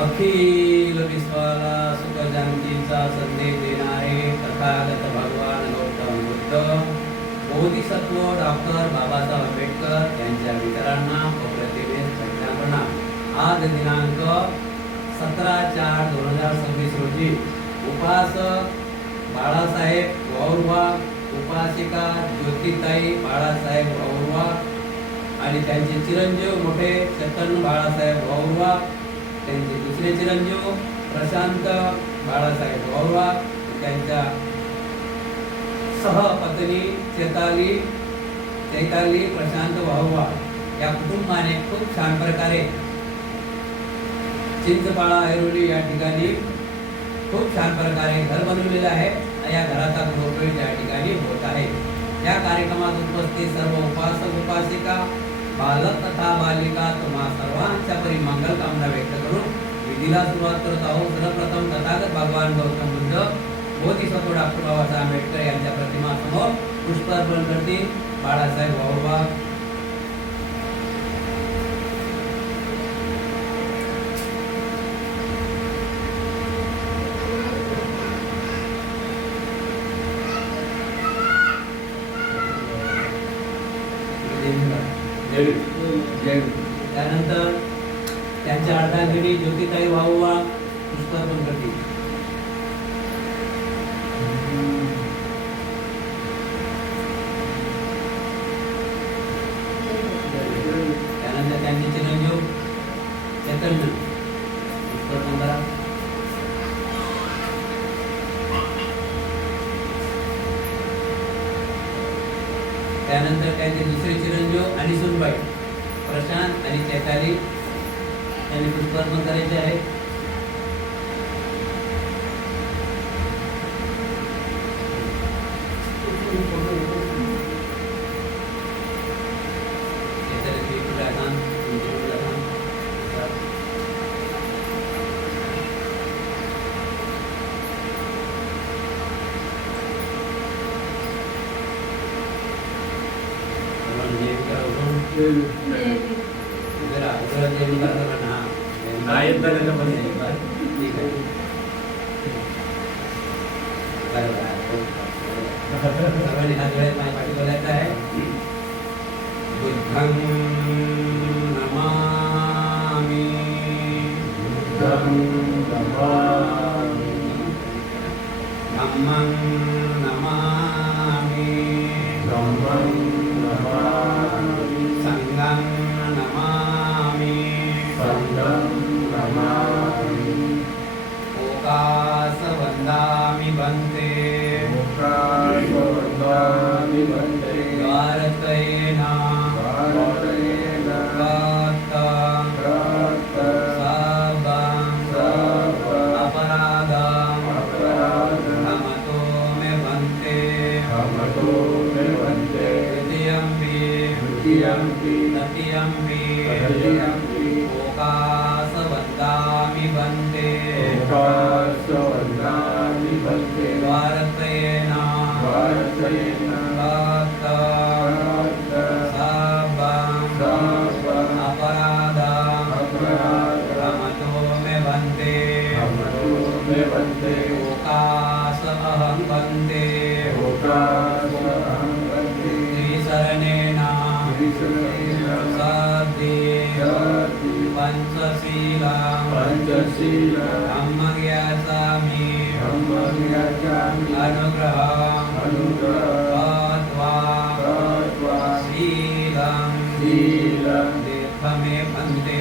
अखिल विश्वाला सुखशांतीचा संदेश देणारे तथागत भगवान गौतम बुद्ध बोधिसत्व डॉक्टर बाबासाहेब आंबेडकर यांच्या विचारांना अप्रतिम प्रणाम। आज दिनांक 17/4/2026 रोजी उपासक बाळासाहेब वाऊरवाघ, उपासिका ज्योतिताई बाळासाहेब वाऊरवाघ आणि त्यांचे चिरंजीव मोठे चैतन्य बाळासाहेब वाऊरवाघ, त्यांचे दुसरे चिरंजीव प्रशांत बाळासाहेब वाऊरवाघ, त्यांच्या सहपत्नी चैताली प्रशांत वाऊरवाघ या कुटुंबाने खूप छान प्रकारे चिंचपाळा ऐरोली या ठिकाणी खूप छान प्रकारे घर बनवलेलं आहे। या घराचा गृहप्रवेश या ठिकाणी होत आहे। या कार्यक्रमात उपस्थित सर्व उपासक उपासिका, बालक तथा बालिका तुम्हा सर्वांच्या परी मंगल कामना व्यक्त करून विधीला सुरुवात करत आहोत। सर्वप्रथम तथागत भगवान गौतम बुद्ध बोधिसत्व डॉक्टर बाबासाहेब आंबेडकर यांच्या प्रतिमा समोर पुष्पार्पण करतील बाळासाहेब वाऊरवाघ। त्यानंतर त्यांच्या अर्धांगिनी ज्योतिताई वाऊरवाघ पुष्पार्पण करतील। त्यानंतर त्यांचे चिरंजीव चैतन्य पुष्पार्पण करा। त्यानंतर त्यांचे दुसरे चिरंजीव आणि सुनबाई प्रशांत आणि चैताली यांनी पुष्पार्पण करायचे आहे। बुद्धं नमामि धम्मं नमामि संघं नमामि ओकास वन्दामि बन्ते द्वारकेन ओकास वन्दामि बन्ते द्वारकेन अपराधं मे बन्ते ओकास अहं बन्ते त्रिशरणेन पंचशीलं धम्मज्ञासामि अनुग्रहं कृत्वा शीलं देवमे बन्ते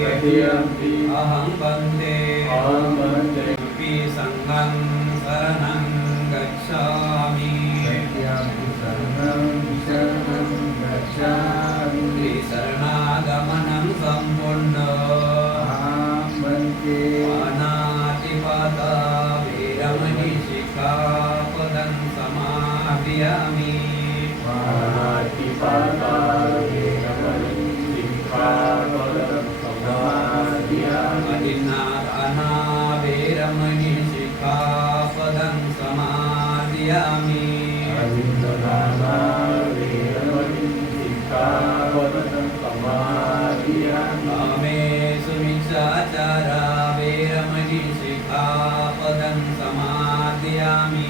तृतीयम्पि अहं बन्ते संघं शरणं गच्छामि त्रिशरणागमनं सम्पूर्णं पाणातिपाता वीरमणि शिखापदं समादयामि। अदिन्नादाना वीरमणि शिखापदं समादयामि। कामेषु मिच्छाचारा वैरमणि शिखापदं समादयामि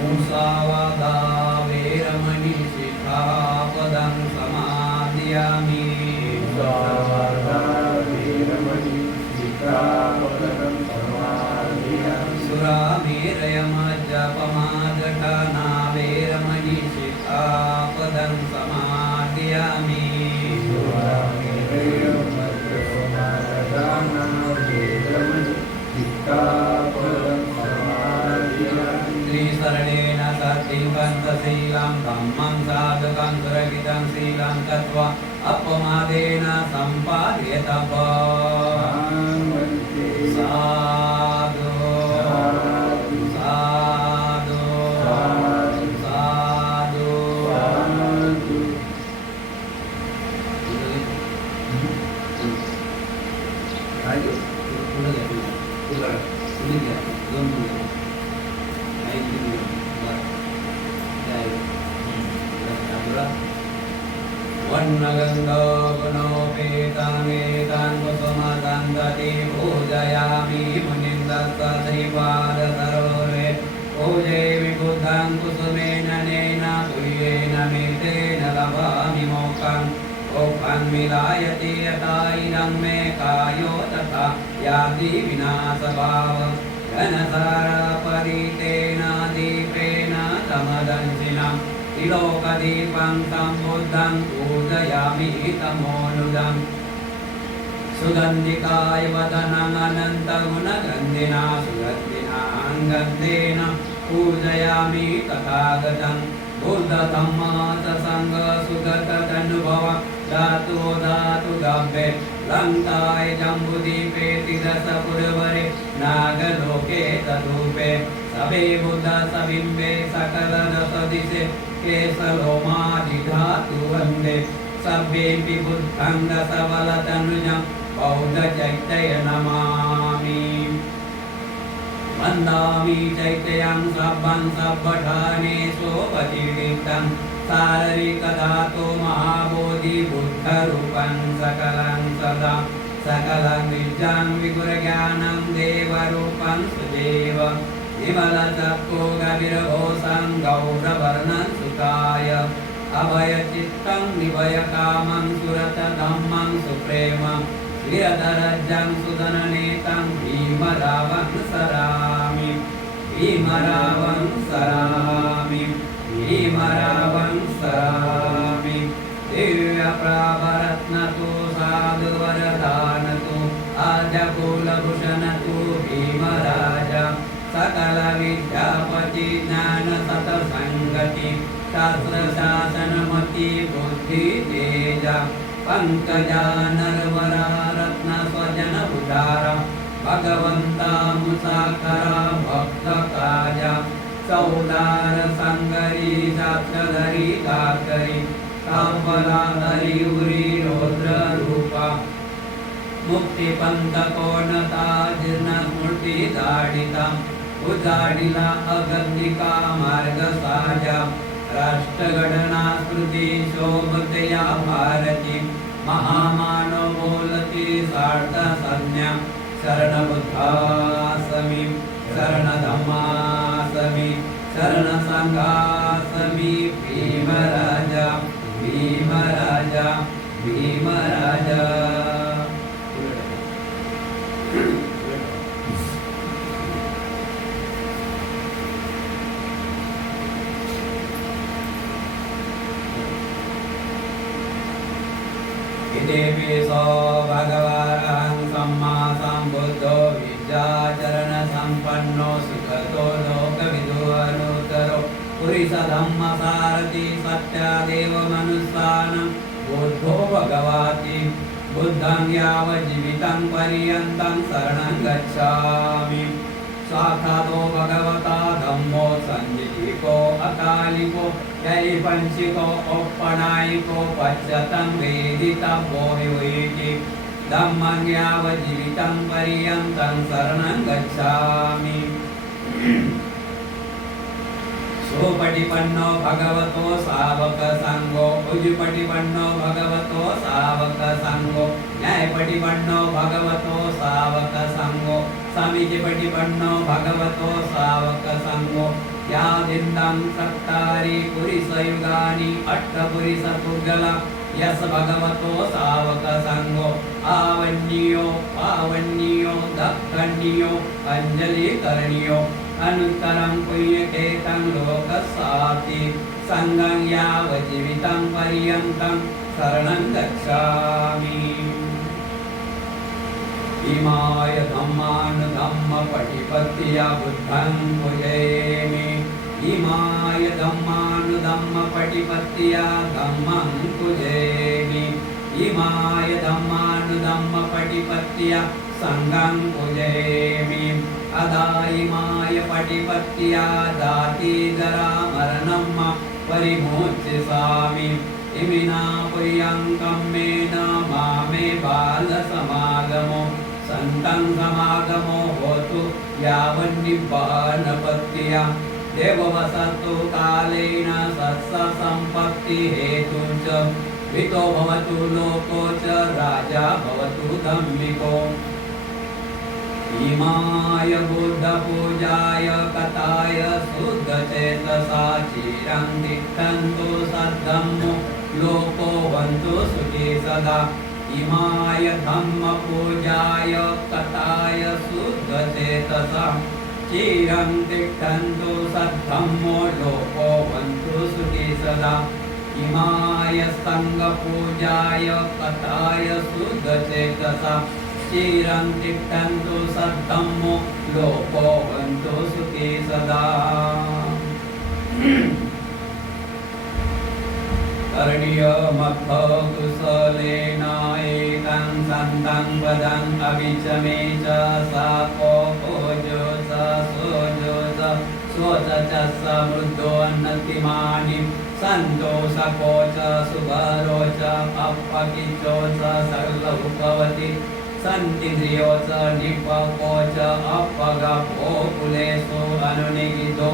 मुसावादा वैरमणि शिखापदं समादयामि सुरामेरयमज्जपमादठाना वैरमणि शिखापदं समादयामि त्रिशरणेन सत्तिपन्तशीलं धम्मं साधकं सुरक्षितं शीलं तत्त्वा अपमादेन सम्पाद्येतप साधु साधु साधु वन्नगन्धो गुणोपेताङ्गेतान् कुसुमगन्धति पूजयामि मुनिन्दस्तदैवादसरोरे पूजे विबुद्धं कुसुमेन नेन तुल्येन मेतेन लभामि मोक्षं मोक्षं विलायते यथा इदं मे कायो तथा याति विनाशभावं घनसारपरितेन दीपेन तमदंसिनं त्रिलोकदीपं सम्बुद्धं पूजयामि तमोनुदं सुगन्धिकाय वदनं अनन्तगुणगन्धिना सुगन्धिनां गन्धेन पूजयामि तथागतं बुद्धधम्मासङ्गसुगतदनुभव धातु धातु गभ्ये लङ्काय जम्बुदीपे तिरसपुरवरे नागलोके तदूपे सबे बुद्ध सबिम्बे सकलदशदिशे केशलोमादिधातु वन्दे सभ्येऽपि बुद्धं दशबलतनुजं बौद्धचैत्य नमामि वन्दामि चैत्यं सब्बं सब्बठानेषु प्रतिष्ठितं शारीरिकधातु महाबोधि बुद्धरूपं सकलं सदा सकलं विद्यां विगुरज्ञानं देवरूपं सुदेव विमलचक्षु गभीरघोषं गौरवर्णं सुताय अभयचित्तं निभयकामं सुरतधम्मं सुप्रेमं श्रियधरजं सुदननेतं भीमरावं सरामि भीमरावं सरामि भीमरावं सरामि दिव्यप्रभरत्नतु साधुवरदानतु आद्यकुलभूषणतु भीमराज सकल विद्यापति ज्ञान सतसंगति शास्त्रशासनमति बुद्धि तेज पंकजा नरवरा रत्न स्वजन उदार भगवंता मुसाकरा भक्त काजा सौदार संगरी शास्त्रधरी काकरी कापलाधरी उरी रौद्र रूपा मुक्तिपंथ कोणता जीर्ण स्मृती दाडिता उजाडिला अगंधिका मार्ग साजा राष्ट्रघटना स्मृती शोभतया भारती महामानव बोलती सार्थ संज्ञा शरण बुद्धासमी शरण धम्मासमी शरण संघासमी भीमराजा भीमराजा भीमराजा इतिपिसो भगवान् सम्मा सम्बुद्धो विद्याचरण सम्पन्नो सुखतो लोकविदो अनुत्तरो पुरिसधम्मसारथि सत्यादेव मनुस्सानं बुद्धो भगवाति बुद्धं यावज्जीवितं पर्यन्तं शरणं गच्छामि साक्षातो भगवता धम्मो संजीविको अकालिको जैपंचिको ओप्पणायिको पश्यतं वेदितव्यो विवेकि धम्मं यावज्जीवितं पर्यन्तं शरणं गच्छामि सुपटिपन्नो भगवतो सावक संगो उजुपटिपन्नो भगवतो सावक संगो न्यायपटिपन्नो भगवतो सावक संगो समीचिपटिपन्नो भगवतो सावक संगो यादिन्दं सत्तारि पुरिसयुगानि अट्टपुरिसपुगला यस भगवतो सावक संगो आवन्यो पावन्यो दक्षिण्यो अंजलि करणियो अनुत्तरं पुण्यकेतं लोकसाति संगं यावज्जीवितं पर्यन्तं शरणं गच्छामि। इमाय धम्मानुधम्मपटिपत्या बुद्धं पूजयामि। इमाय धम्मानुधम्मपटिपत्या धम्मं पूजयामि। इमाय धम्मानुधम्मपटिपत्या संगं पूजयामि। अदा इमाय पटिपत्या दाति जरा मरणं परिमोचयामि। इमिना पुर्यङ्कं मेन मामे बालसमागमो सन्तं समागमो होतु यावन्निब्बानपत्या देववसतु कालेन सत्सम्पत्ति हेतु च वितो भवतु लोको च राजा भवतु धम्मिको। इमाय बुद्धपूजाय कथाय शुद्धचेतसा चिरं तिष्ठन्तु सद्धम्मो लोको वन्तु सुखी सदा। इमाय धम्मपूजाय कथाय शुद्धचेतसा चिरं तिष्ठन्तु सद्धम्मो लोको वन्तु सुखी सदा। इमाय संघपूजाय कथाय शुद्धचेतसा चिरं तिष्ठन्तु सद्धम्मो लोको वन्तु सुखी सदा। करणीयमर्थकुशलेन एकं सन्तं पदं अभिचमे च साको भोजो च सोजो च स्वच च समृद्धोन्नतिमानि सन्तोषको च सुभरो च अपकिचो च सर्वभवति सन्तिन्द्रियो च निपको च अपगपो कुलेषु अनुनिगितो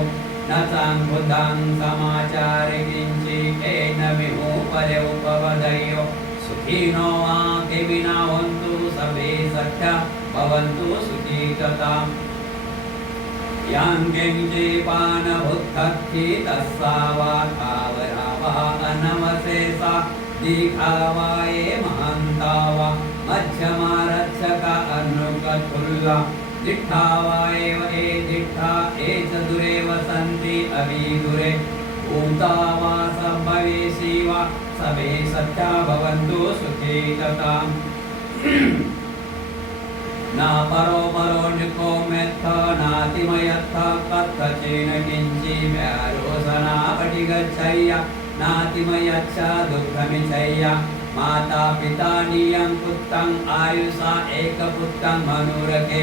न संबुद्धं समाचारे किञ्चिदेन विमुपरे उपवदयो सुखिनो वा केविना हन्तु सर्वे सख्या भवन्तु सुखिताम्। यां किञ्चिपानभुत्थक्ति तस्सा वा थावरावा अनवशेषा दीघावा ये महान्ता वा मध्यमा रक्षका अनुकतुल्ला दिट्ठा वा एव ए दिट्ठा ए च दुरे वसन्ति अभिदुरे भूता वा सम्भवेशी वा सवे सत्या भवन्तु सुखिताम्। ना परो परो निको मेत्थ नातिमयत्थ कथचेन किञ्चि व्यारोसना पटिगच्छय्य नातिमयच्छ दुःखमिच्छय्य। माता पिता नियं पुत्रं आयुषा एकपुत्रं मनुरके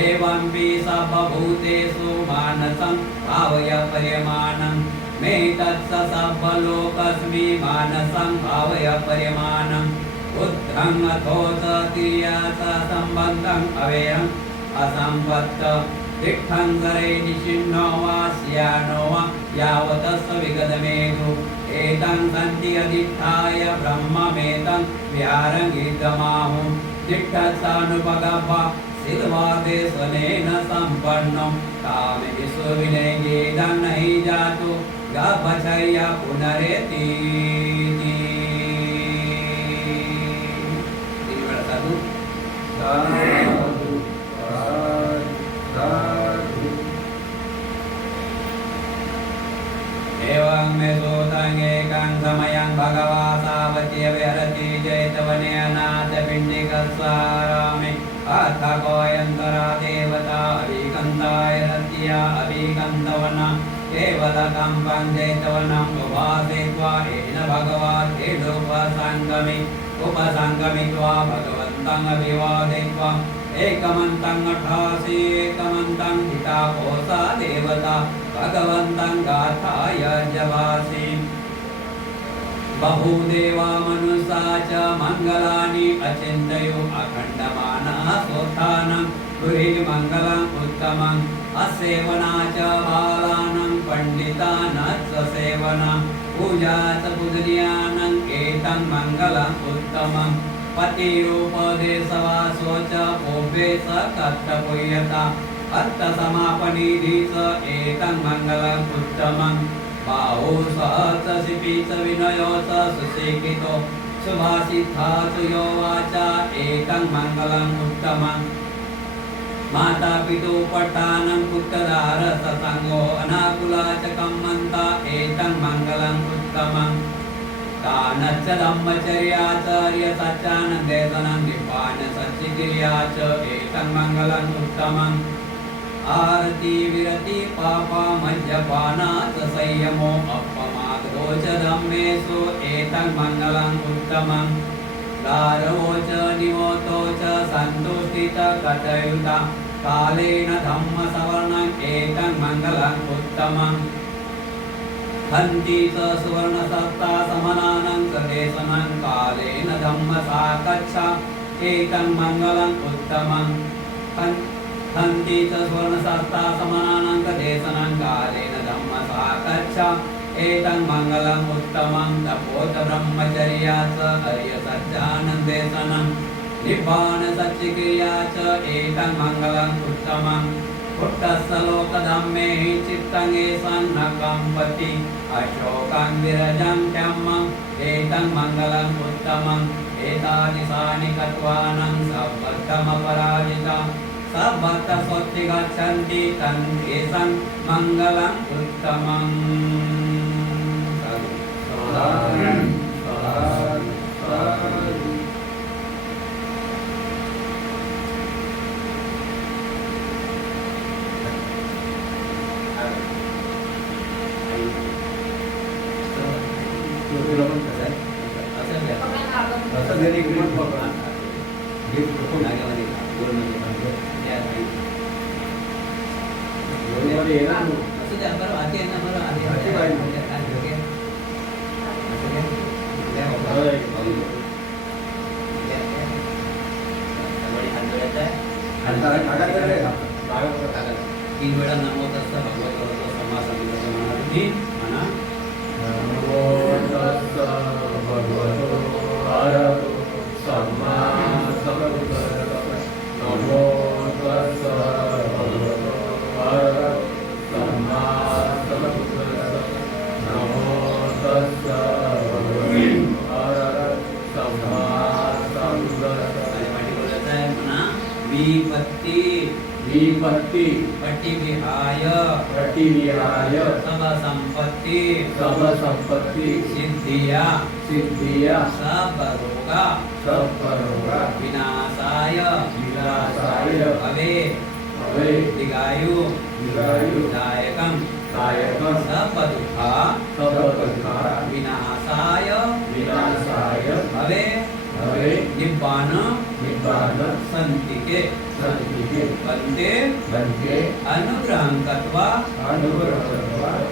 एवं वि सर्वभूतेषु मानसं भावय पर्यमानं मे तत्स सर्वलोकस्मि मानसं भावय पर्यमानं। पुत्रं अथो च तिर्या च सम्बन्धं अवेयम् असम्पत्त तिष्ठं करे निशिन्नो वा स्यानो वा यावतस्स विगतमेधु एतं सन्ति अधिष्ठाय ब्रह्ममेतं विहारङ्गितमाहु तिष्ठत्सानुपगव्वा सिद्धादे स्वनेन सम्पन्नो कामे विश्वविनयगेदं नहि जातु गभचर्या पुनरेति। एवं मे सूतं एकं समयं भगवा सावत्य विहरति चैतवने अनाथपिण्डिकसारामि अथ कोऽयन्तरा देवता अभिकन्ताय रत्या अभिकन्तवना केवलकम्पं चैतवनं उपासयित्वा येन उपसङ्गमित्वा भगवन्तम् अभिवादयित्वा एकमन्तं अठासि एकमन्तं हितापोसा देवता भगवन्तं गाथाय जवासि। बहुदेवा मनुष्या च मङ्गलानि अचिन्तयो अखण्डमानः सोत्थानं गृहे मङ्गलम् उत्तमम् असेवना च बालानां पण्डित कीर्तनच सेवनं पूजाच पूजनीयानं एतं मङ्गलं उत्तमं पतिरूपदेशवासो च पोभे स कर्तव्यता अर्थसमापनिधीच एतं मङ्गलं उत्तमं बाहो सहच शिपीच विनयो च सुशिक्षितो सुभाषिता च यो वाचा एतं मङ्गलं उत्तमं माता पितु पट्टानं पुत्रदार सत्संगो अनाकुलाचकं मन्ता एतं मङ्गलं उत्तमं दानच्च धम्मचर्याचार्य सच्चानन्देशनं निपान सच्चिक्रिया च एतं मङ्गलं उत्तमं आरती विरति पापा मज्जपाना च संयमो अपमादो च धम्मेषु एतं मङ्गलं उत्तमं दारवो च निवोतो च सन्तुष्टित कटयुता कालेन धम्मसवर्णं एतं मङ्गलं उत्तमं हन्ति च सुवर्णसत्ता समनानं सदेशनं कालेन धम्मसाकच्छा एतं मङ्गलं उत्तमं हन्ति च सुवर्णसत्ता समनानं सदेशनं कालेन धम्मसाकच्छा एतं मङ्गलं उत्तमं तपोत ब्रह्मचर्या च हर्यसज्जानन्देशनं निब्बाण सच्चिक्रिया च एतं मङ्गलं उत्तमं पुट्टस्य लोकधम्मे हि चित्तं येषं न कम्पति अशोकं विरजं क्षम्मं एतं मङ्गलं उत्तमं एतादृशानि कत्वानं सब्बद्धमपराजिता सब्बद्धस्वस्ति गच्छन्ति तं येषं मङ्गलं उत्तमम् तीन वेळा नमो तस्स भगवतो सम्मा संबुद्धस्य म्हणा तुम्ही म्हणा नमो तस्स भगवतो अरहतो सम्मा संबुद्धस्य नमो तस्स भगवतो अरहतो सम्मा संबुद्धस्य नमो तस्स भगवतो अरहतो सम्मा संबुद्धस्य पाठी बोलायचं आहे म्हणा विपत्ती विपत्ति पट्टिविहाय सब संपत्ति सिद्धिया सब रोगा विनाशाय भवे दीर्घायुदायकं सब दुःखा विनाशाय भवे निब्बान संतिके बन्ते अनुग्रहं कृत्वा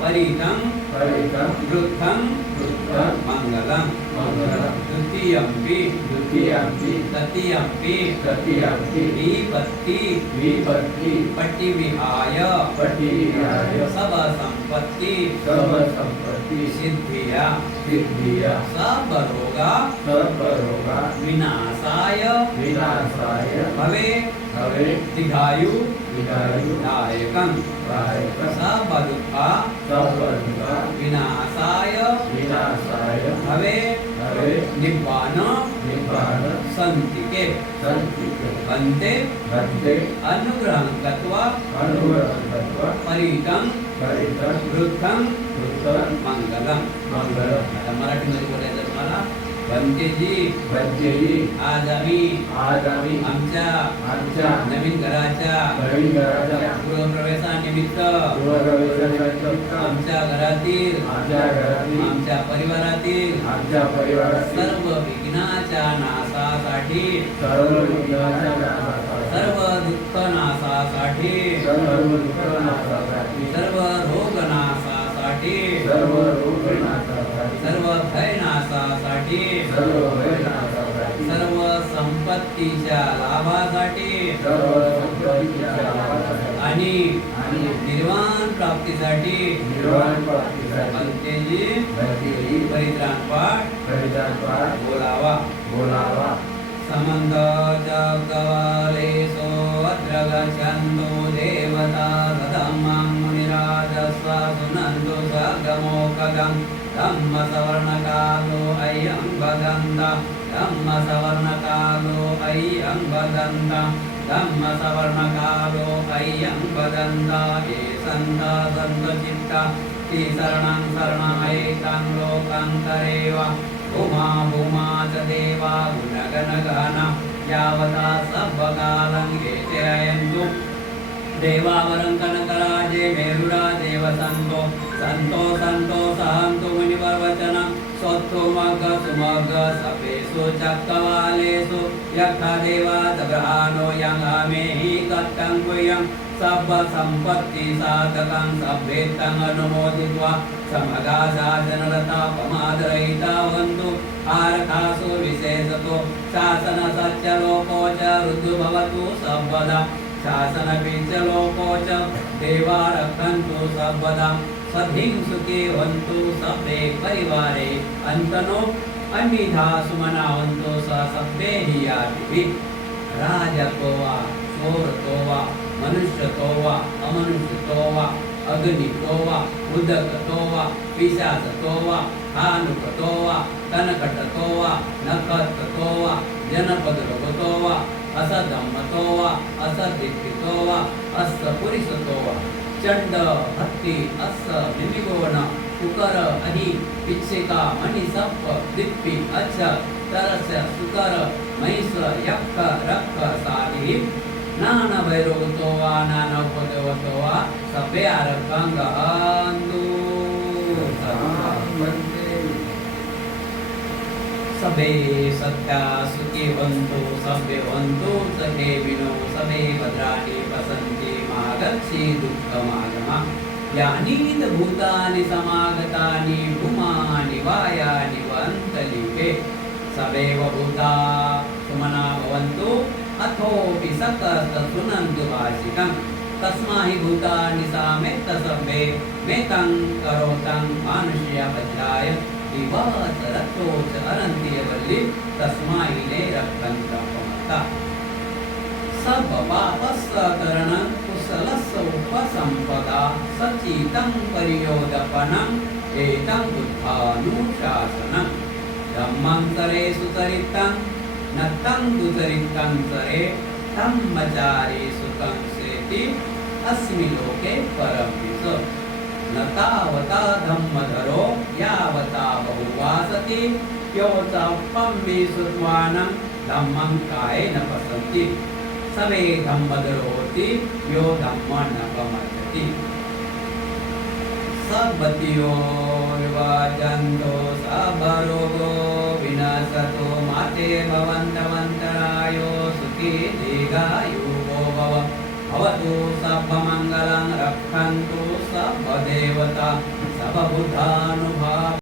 परितं वृद्धं मङ्गलं द्वितीयंपि तृतीयंपि विपत्ति पट्टिविहाय सब संपत्ति सिद्धिया सब रोगा विनाशाय भवे दीर्घायुदायकं सब दुःखा विनाशाय भवे निब्बान संतिके बन्ते अनुग्रहं कृत्वा परितं वृद्धं मङ्गलं आता मराठीमध्ये बोलायचं तुम्हाला बंतेजी आज आम्ही आमच्या नवीन घराच्या गृहप्रवेशानिमित्त आमच्या घरातील आमच्या परिवारातील सर्व विघ्नाच्या नाशासाठी सर्व दुःख नाशासाठी सर्व रोग नाशासाठी सर्व भय नाशासाठी सर्व संपत्तीच्या लाभासाठी आणि निर्वाण प्राप्तीसाठी निर्वाण प्राप्तीसाठी भक्तीची भक्ती परित्राण पाठ परित्राण पाठ बोलावा बोलावा समंत चक्रवालेषु अत्र गच्छन्तु देवता धम्मं मुनिराजस्व शृण्वन्तु सगमोकदं धम्मसवर्णकालो अयं वदन्त धम्मसवर्णकालो अयं वदन्त धम्मसवर्णकालो अयं वदन्त ये सन्ता सन्तचित्ता ते शरणं शरणायेतं लोकं तरेव भूमा भूमा च देवा गुणगणगण यावता सर्वकालं एतयन्तु देवावरं कनकराजे मेरुरा देव संतो संतो संतो सहन्तु मुनिवर्वचनं स्वत्तो मग्ग सुमग्ग सपेषु चक्रवालेषु यथा देवा तब्रहानो यंगामेहि कट्टं कुयं सब संपत्ति साधकं सभ्येतं अनुमोदित्वा समगासाजनरता पमादरहिता वन्तु आरकासु विशेषतो शासन सत्यलोको च ऋतु भवतु सर्वदा शासन लोको च देवा रक्षन्तु सर्वदा सधिं सुखे वन्तु सभ्ये परिवारे अन्तनो अन्निधा सुमनावन्तु स सभ्ये हि यातिभिः राजतो वा शोरतो वा मनुष्यतो वा अमनुष्यतो वा अग्नितो वा उदकतो वा पिशाचतो वा हानुकतो वा कनकटतो वा नखततो वा जनपदरोगतो वा असधम्मतो वा असदीक्षितो वा असपुरिसतो वा चंड हत्ती अस मिमिगोण कुकर अहि पिच्छिका मणि सप्प दिप्पि अच्छ तरस्य सुकर महिष यक्ष रक्ष साधि नान भैरोगतो वा नान उपदेवतो वा सभ्य आरकांग हन्तु सबे सत्या सुखी वन्तु सभ्य वन्तु सखे विनो सबे भद्राणि पसन्ति मागच्छि दुःखमागमा यानीत भूतानि समागतानि भूमानि वायानि वन्तलिके सवेव भूता सुमना भवन्तु अथोऽपि सकस्त शृण्वन्तु भाषिकं तस्माहि भूतानि सामेत सभ्ये मेतं करोतं मानुष्यवज्राय दिवाच रक्तोच अनन्त्यवल्ली तस्माहिले रक्तन्तपमता सब पापस्करण कुशलस्य उपसम्पदा सचितं परियोदपनं एतं बुद्धानुशासनं धम्मं सरे सुचरितं नतं दुचरितं सरे धम्मचारे सुखं सेति अस्मि लोके परमविश न तावता धम्मधरो यावता बहुवासति यो चाप्पं विश्रुत्वानं धम्मं कायेन पश्यन्ति सवे धम्मधरोति यो धम्मं न पमर्शति सर्वतियो विभाजन्तो सबरोगो विनाशतो माते भवन्तमन्तरायो सुखी दीर्घायुः भव भवतु सर्वमङ्गलं रक्षन्तु सर्वदेवता सर्वबुद्धानुभाव